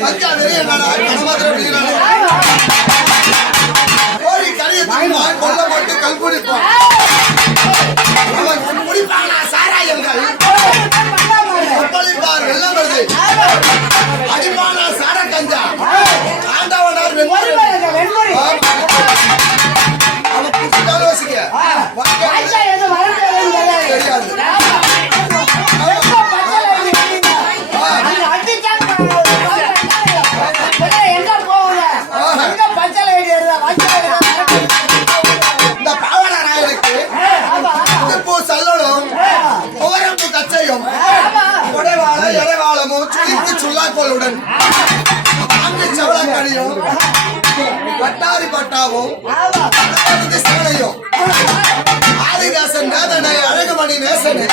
பஞ்சா பட்டாரி பட்டாவும் சேனையும் ஆதிதாசன் நேதனை அழகுமணி நேசனு.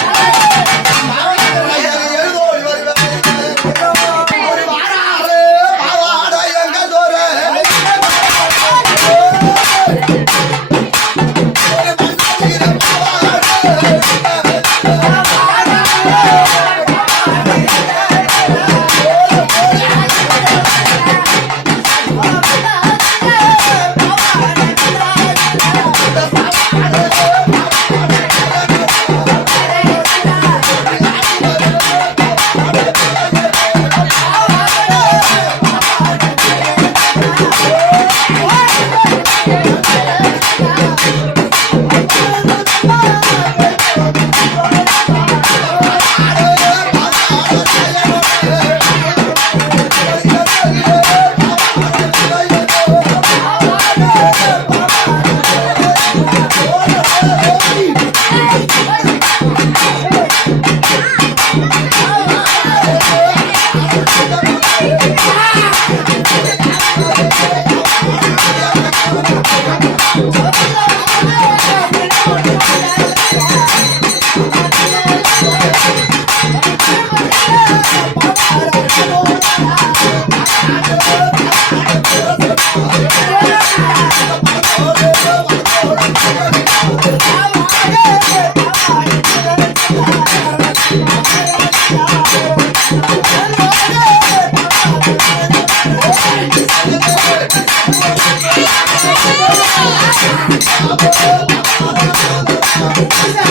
Yeah.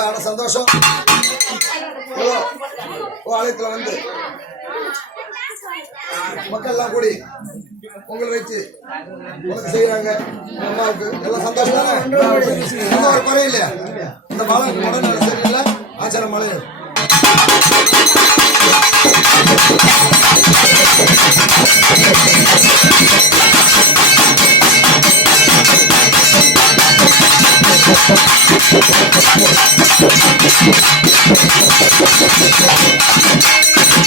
ஆன சந்தோஷம். ஏதோ ஆலயத்துல வந்து. மக்கள் எல்லாம் கூடி. பொங்கல் வச்சு உனக்கு செய்யறாங்க அம்மாவுக்கு எல்லாம் சந்தோஷம் எந்த ஒரு குறை இல்லையா? இந்த மழை மழை நாள் சரியில்லை. ஆச்சாரம் மழை Thank